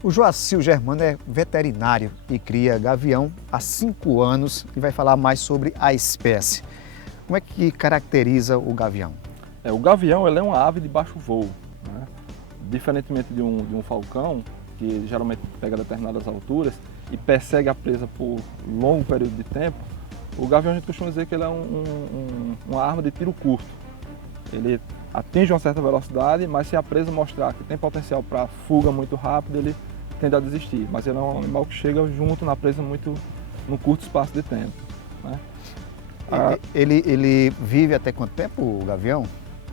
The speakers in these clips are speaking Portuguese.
O Joacil Germano é veterinário e cria gavião há 5 anos e vai falar mais sobre a espécie. Como é que caracteriza o gavião? O gavião ele é uma ave de baixo voo, né? Diferentemente de um falcão, que geralmente pega determinadas alturas e persegue a presa por longo período de tempo, o gavião a gente costuma dizer que ele é uma arma de tiro curto. Ele atinge uma certa velocidade, mas se a presa mostrar que tem potencial para fuga muito rápido, ele tende a desistir. Mas ele é um animal que chega junto na presa num curto espaço de tempo, né? Ele vive até quanto tempo, o gavião?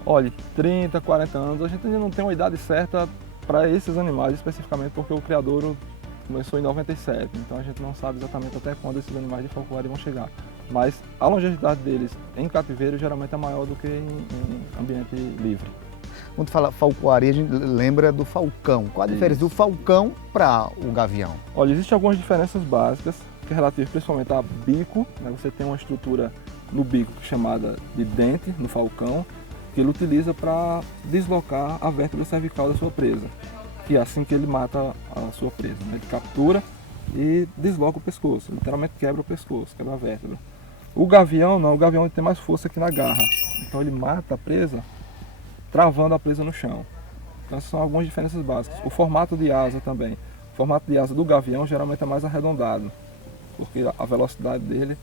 Olha, 30, 40 anos, a gente ainda não tem uma idade certa para esses animais especificamente, porque o criadouro começou em 97, então a gente não sabe exatamente até quando esses animais de falcoaria vão chegar. Mas a longevidade deles em cativeiro geralmente é maior do que em ambiente livre. Quando fala falcoaria, a gente lembra do falcão. Qual a diferença do falcão para o gavião? Olha, existem algumas diferenças básicas, que é relativo principalmente a bico, né? Você tem uma estrutura no bico chamada de dente, no falcão, que ele utiliza para deslocar a vértebra cervical da sua presa, que é assim que ele mata a sua presa, né? Ele captura e desloca o pescoço, literalmente quebra o pescoço, quebra a vértebra. O gavião não, o gavião tem mais força aqui na garra, então ele mata a presa travando a presa no chão. Então essas são algumas diferenças básicas. O formato de asa também. O formato de asa do gavião geralmente é mais arredondado, porque a velocidade dele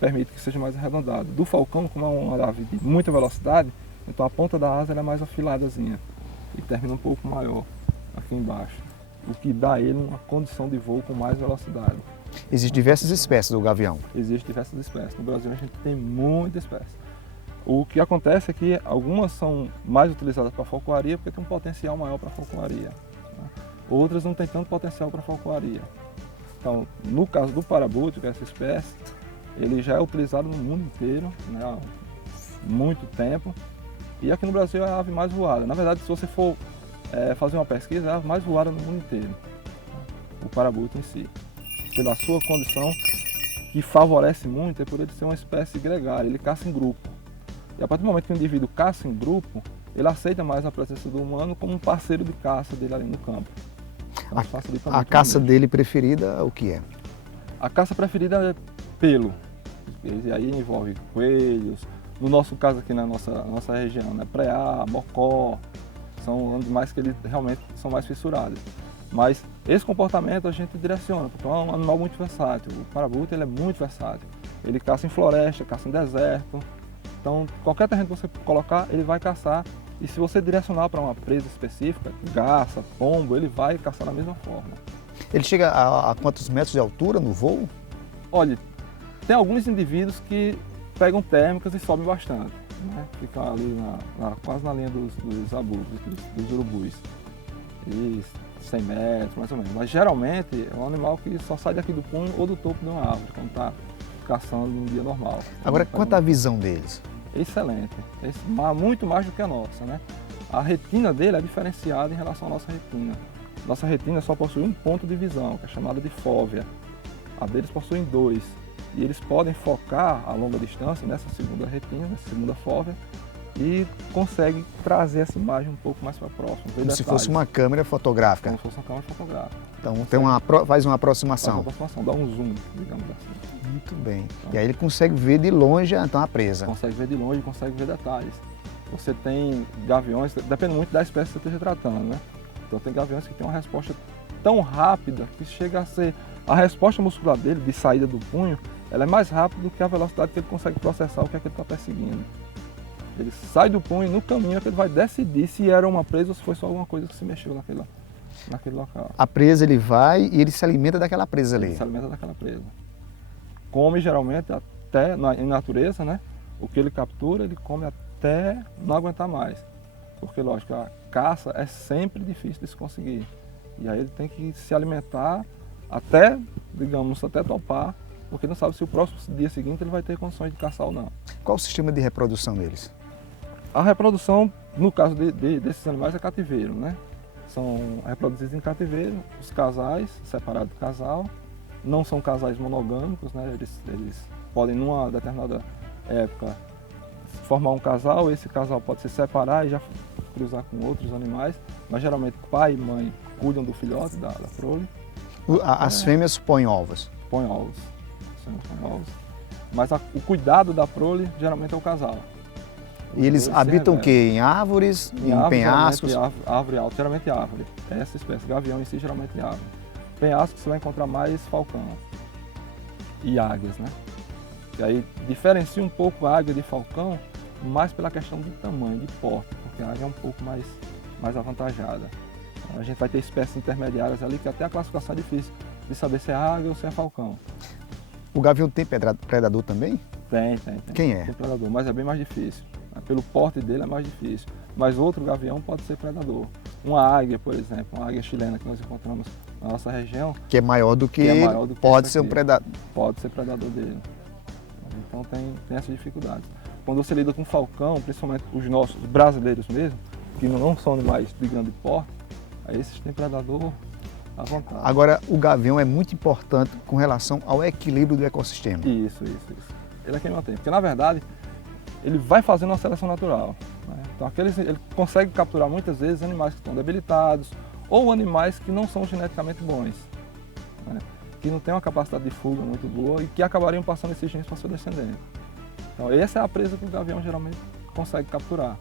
permite que seja mais arredondado. Do falcão, como é uma ave de muita velocidade, então a ponta da asa é mais afiladazinha e termina um pouco maior aqui embaixo, o que dá a ele uma condição de voo com mais velocidade. Existem diversas espécies do gavião. Existem diversas espécies. No Brasil a gente tem muita espécie. O que acontece é que algumas são mais utilizadas para falcoaria porque tem um potencial maior para falcoaria, né? Outras não têm tanto potencial para falcoaria. Então, no caso do parabuto, que é essa espécie, ele já é utilizado no mundo inteiro, né, há muito tempo. E aqui no Brasil é a ave mais voada. Na verdade, se você for fazer uma pesquisa, é a ave mais voada no mundo inteiro, o parabuto em si. Pela sua condição, que favorece muito, é por ele ser uma espécie gregária, ele caça em grupo. E a partir do momento que o indivíduo caça em grupo, ele aceita mais a presença do humano como um parceiro de caça dele ali no campo. Então, a caça dele preferida, o que é? A caça preferida é pelo. E aí envolve coelhos. No nosso caso aqui na nossa região, né? Preá, mocó, são animais que eles realmente são mais fissurados. Mas esse comportamento a gente direciona, porque é um animal muito versátil. O parabuto ele é muito versátil. Ele caça em floresta, caça em deserto. Então, qualquer terreno que você colocar, ele vai caçar. E se você direcionar para uma presa específica, garça, pombo, ele vai caçar da mesma forma. Ele chega a quantos metros de altura no voo? Olha, tem alguns indivíduos que pegam térmicas e sobem bastante, né? Ficam ali quase na linha dos abus, dos urubus. E 100 metros, mais ou menos. Mas geralmente é um animal que só sai daqui do punho ou do topo de uma árvore, quando está caçando em um dia normal. Agora, quanto à visão deles? Excelente, muito mais do que a nossa, né? A retina dele é diferenciada em relação à nossa retina. Nossa retina só possui um ponto de visão, que é chamada de fóvea. A deles possui 2. E eles podem focar a longa distância nessa segunda retina, nessa segunda fóvea, e conseguem trazer essa imagem um pouco mais para próximo. Como se fosse uma câmera fotográfica. Como se fosse uma câmera fotográfica. Então faz uma aproximação. Faz uma aproximação, dá um zoom, digamos assim. Muito bem. Então, e aí ele consegue ver de longe então, a presa. Consegue ver de longe, consegue ver detalhes. Você tem gaviões, depende muito da espécie que você esteja tratando, né? Então tem gaviões que têm uma resposta tão rápida que chega a ser... A resposta muscular dele, de saída do punho, ela é mais rápida do que a velocidade que ele consegue processar o que é que ele está perseguindo. Ele sai do punho e no caminho é que ele vai decidir se era uma presa ou se foi só alguma coisa que se mexeu naquele local. A presa ele vai e ele se alimenta daquela presa ali. Ele se alimenta daquela presa. Come geralmente até em natureza, né? O que ele captura, ele come até não aguentar mais. Porque, lógico, a caça é sempre difícil de se conseguir. E aí ele tem que se alimentar até, digamos, até topar, porque não sabe se o próximo dia seguinte ele vai ter condições de caçar ou não. Qual o sistema de reprodução deles? A reprodução, no caso desses animais, é cativeiro, né? São reproduzidos em cativeiro, os casais, separados do casal, não são casais monogâmicos, né? Eles podem, numa determinada época, formar um casal, esse casal pode se separar e já cruzar com outros animais, mas geralmente pai e mãe cuidam do filhote, da prole. As fêmeas põem ovos. Põem ovos. Põem ovos. Mas o cuidado da prole geralmente é o casal. E eles habitam o quê? Em árvores, em penhascos? Árvore alta, geralmente árvore. Essa espécie, gavião em si, geralmente árvore. Penhasco você vai encontrar mais falcão e águias, né? E aí diferencia um pouco a águia de falcão, mais pela questão de tamanho, de porte, porque a águia é um pouco mais avantajada. Então, a gente vai ter espécies intermediárias ali que até a classificação é difícil de saber se é águia ou se é falcão. O gavião tem predador também? Tem. Quem é? Tem predador, mas é bem mais difícil. Pelo porte dele é mais difícil. Mas outro gavião pode ser predador. Uma águia, por exemplo, uma águia chilena que nós encontramos na nossa região. Que é maior do que ele, pode ser um predador. Pode ser predador dele. Então tem essa dificuldade. Quando você lida com falcão, principalmente os nossos brasileiros mesmo, que não são animais de grande porte, aí esses têm predador à vontade. Agora, o gavião é muito importante com relação ao equilíbrio do ecossistema. Isso. Ele é quem mantém. Porque, na verdade, ele vai fazendo uma seleção natural. Né? Então, ele consegue capturar muitas vezes animais que estão debilitados ou animais que não são geneticamente bons, né? Que não têm uma capacidade de fuga muito boa e que acabariam passando esses genes para seu descendente. Então, essa é a presa que o gavião geralmente consegue capturar.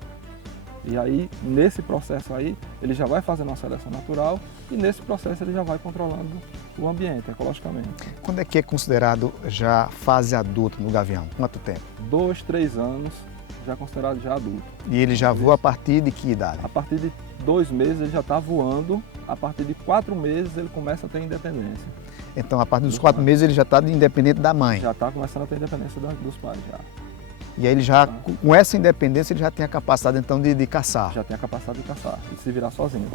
E aí, nesse processo aí, ele já vai fazendo uma seleção natural e nesse processo ele já vai controlando o ambiente, ecologicamente. Quando é que é considerado já fase adulta no gavião? Quanto tempo? 2, 3 anos já é considerado já adulto. E ele já voa a partir de que idade? A partir de 2 meses ele já está voando, a partir de 4 meses ele começa a ter independência. Então, a partir dos 4 meses ele já está independente da mãe? Já está começando a ter independência dos pais, já. E aí ele já, com essa independência, ele já tem a capacidade então de caçar? Já tem a capacidade de caçar, de se virar sozinho.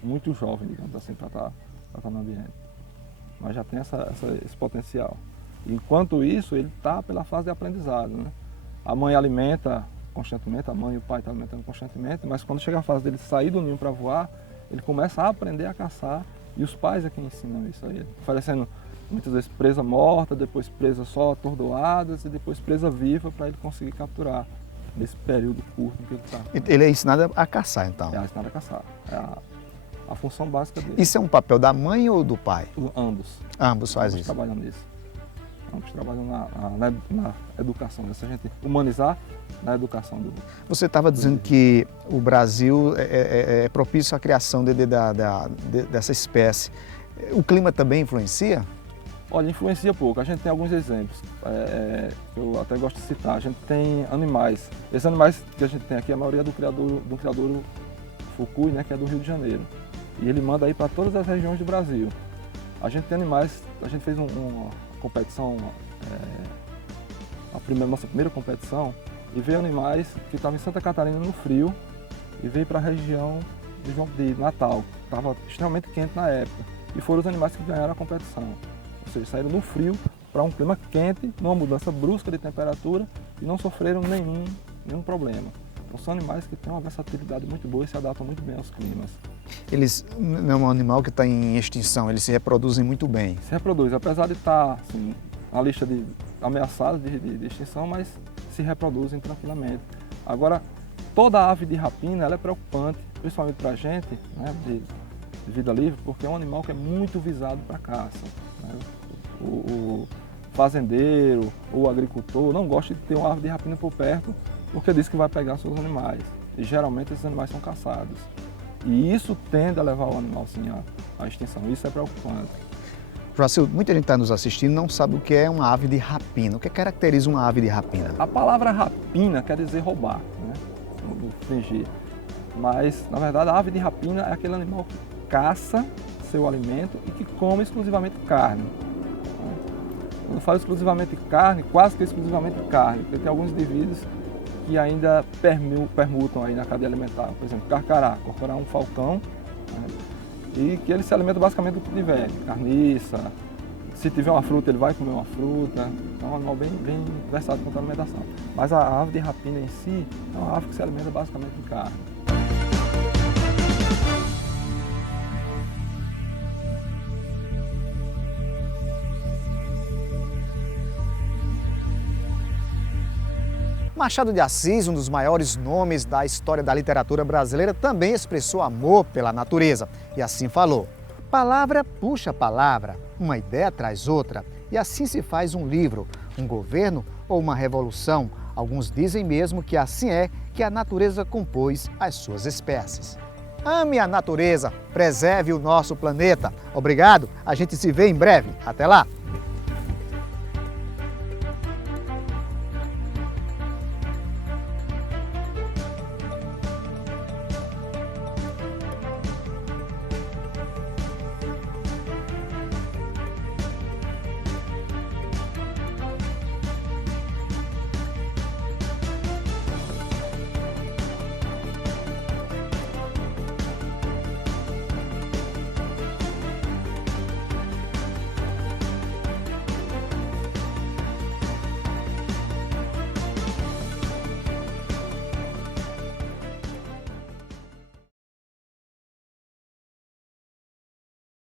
Muito jovem, digamos assim, para estar no ambiente. Mas já tem esse potencial. Enquanto isso, ele está pela fase de aprendizado, né? A mãe alimenta constantemente, a mãe e o pai estão alimentando constantemente, mas quando chega a fase dele sair do ninho para voar, ele começa a aprender a caçar e os pais é quem ensinam isso a ele, oferecendo muitas vezes presa morta, depois presa só atordoadas e depois presa viva para ele conseguir capturar nesse período curto que ele está. Ele é ensinado a caçar, então? É ensinado a caçar. É a função básica dele. Isso é um papel da mãe ou do pai? Ambos. Ambos fazem isso? Ambos trabalham nisso. Ambos trabalham na educação, se a gente humanizar na educação do... Você estava dizendo que o Brasil é propício à criação dessa espécie. O clima também influencia? Olha, influencia pouco. A gente tem alguns exemplos que eu até gosto de citar. A gente tem animais. Esses animais que a gente tem aqui, a maioria do criador Fukui, né, que é do Rio de Janeiro. E ele manda aí para todas as regiões do Brasil. A gente tem animais, a gente fez uma competição, nossa primeira competição, e veio animais que estavam em Santa Catarina no frio e veio para a região de Natal, que estava extremamente quente na época. E foram os animais que ganharam a competição. Ou seja, saíram no frio para um clima quente, numa mudança brusca de temperatura e não sofreram nenhum problema. Então são animais que têm uma versatilidade muito boa e se adaptam muito bem aos climas. Eles não é um animal que está em extinção, eles se reproduzem muito bem. Se reproduz, apesar de estar assim, na lista de ameaçados de extinção, mas se reproduzem tranquilamente. Agora, toda ave de rapina ela é preocupante, principalmente para a gente, né, de vida livre, porque é um animal que é muito visado para caça. Né? O fazendeiro ou o agricultor não gosta de ter uma ave de rapina por perto, porque diz que vai pegar seus animais. E geralmente esses animais são caçados. E isso tende a levar o animal sim, à extinção. Isso é preocupante. Joacil, muita gente está nos assistindo e não sabe o que é uma ave de rapina. O que caracteriza uma ave de rapina? A palavra rapina quer dizer roubar, né? Fingir. Mas, na verdade, a ave de rapina é aquele animal que caça seu alimento e que come exclusivamente carne. Quando eu falo exclusivamente carne, quase que exclusivamente carne, porque tem alguns indivíduos que ainda permutam aí na cadeia alimentar. Por exemplo, carcará é um falcão, né? E que ele se alimenta basicamente do que tiver, carniça. Se tiver uma fruta, ele vai comer uma fruta. É um animal bem versátil quanto à alimentação. Mas a ave de rapina em si é uma ave que se alimenta basicamente de carne. Machado de Assis, um dos maiores nomes da história da literatura brasileira, também expressou amor pela natureza e assim falou: palavra puxa palavra, uma ideia traz outra, e assim se faz um livro, um governo ou uma revolução. Alguns dizem mesmo que assim é que a natureza compôs as suas espécies. Ame a natureza, preserve o nosso planeta. Obrigado, a gente se vê em breve. Até lá!